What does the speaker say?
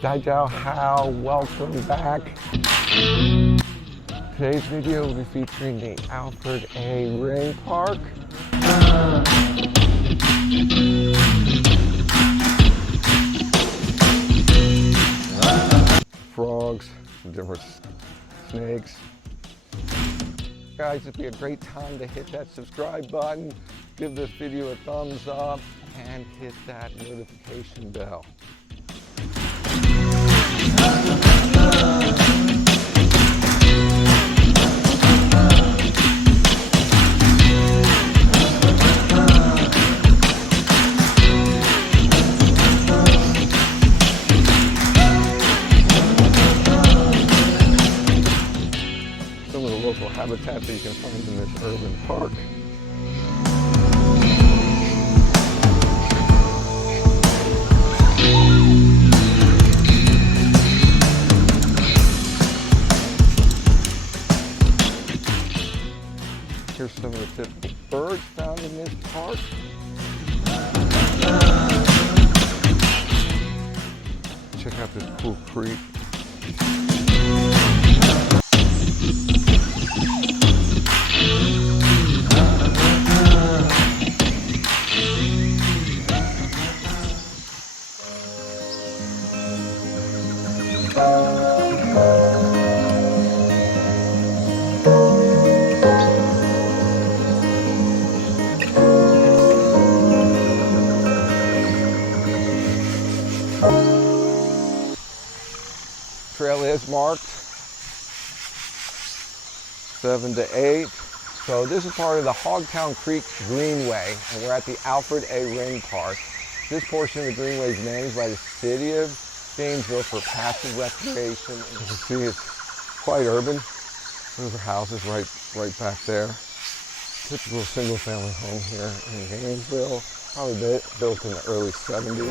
Dajao How, welcome back. Today's video will be featuring the Alfred A Ring Park. Frogs, different snakes. Guys, it'd be a great time to hit that subscribe button, give this video a thumbs up, and hit that notification bell. Some of the local habitat that you can find in this urban park. Here's some of the typical birds found in this park. Check out this cool creek. Trail is marked 7 to 8. So this is part of the Hogtown Creek Greenway, and we're at the Alfred A. Ring Park. This portion of the greenway is managed by the city of Gainesville for passive recreation. As you can see, it's quite urban. Those are houses right back there. Typical single-family home here in Gainesville, probably built in the early 70s.